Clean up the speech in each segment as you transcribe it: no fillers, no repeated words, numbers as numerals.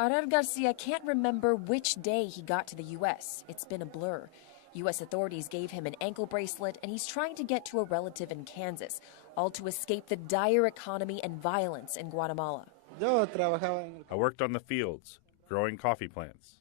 Arel Garcia can't remember which day he got to the U.S. It's been a blur. U.S. authorities gave him an ankle bracelet, and he's trying to get to a relative in Kansas, all to escape the dire economy and violence in Guatemala. I worked on the fields, growing coffee plants.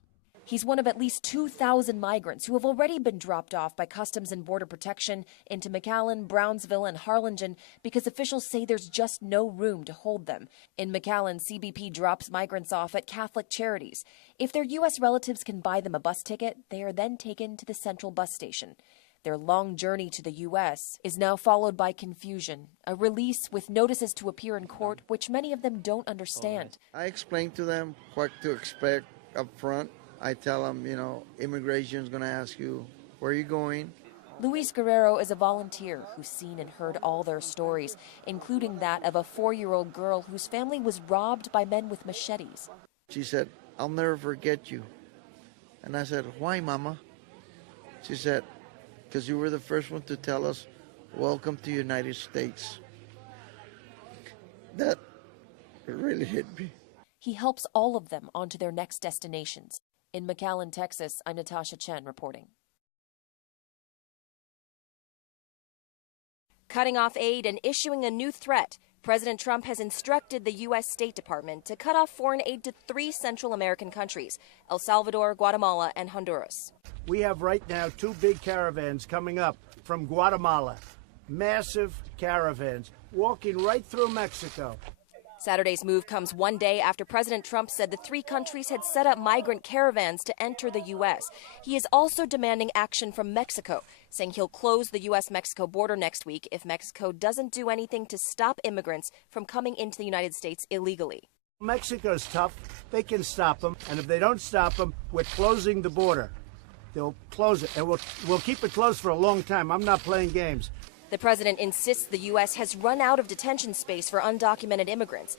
He's one of at least 2,000 migrants who have already been dropped off by Customs and Border Protection into McAllen, Brownsville, and Harlingen because officials say there's just no room to hold them. In McAllen, CBP drops migrants off at Catholic charities. If their U.S. relatives can buy them a bus ticket, they are then taken to the central bus station. Their long journey to the U.S. is now followed by confusion, a release with notices to appear in court, which many of them don't understand. I explain to them what to expect up front. I tell them, immigration is going to ask you, where are you going? Luis Guerrero is a volunteer who's seen and heard all their stories, including that of a 4-year-old girl whose family was robbed by men with machetes. She said, I'll never forget you. And I said, why, Mama? She said, because you were the first one to tell us, welcome to the United States. That really hit me. He helps all of them onto their next destinations. In McAllen, Texas, I'm Natasha Chen reporting. Cutting off aid and issuing a new threat. President Trump has instructed the U.S. State Department to cut off foreign aid to 3 Central American countries, El Salvador, Guatemala, and Honduras. We have right now 2 big caravans coming up from Guatemala. Massive caravans walking right through Mexico. Saturday's move comes one day after President Trump said the 3 countries had set up migrant caravans to enter the U.S. He is also demanding action from Mexico, saying he'll close the U.S.-Mexico border next week if Mexico doesn't do anything to stop immigrants from coming into the United States illegally. Mexico's tough. They can stop them. And if they don't stop them, we're closing the border. They'll close it. And we'll keep it closed for a long time. I'm not playing games. The president insists the U.S. has run out of detention space for undocumented immigrants.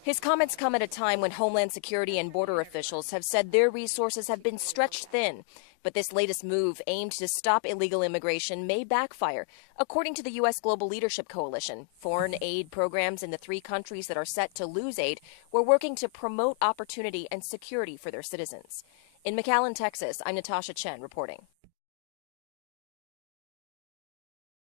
His comments come at a time when Homeland Security and border officials have said their resources have been stretched thin. But this latest move aimed to stop illegal immigration may backfire. According to the U.S. Global Leadership Coalition, foreign aid programs in the 3 countries that are set to lose aid were working to promote opportunity and security for their citizens. In McAllen, Texas, I'm Natasha Chen reporting.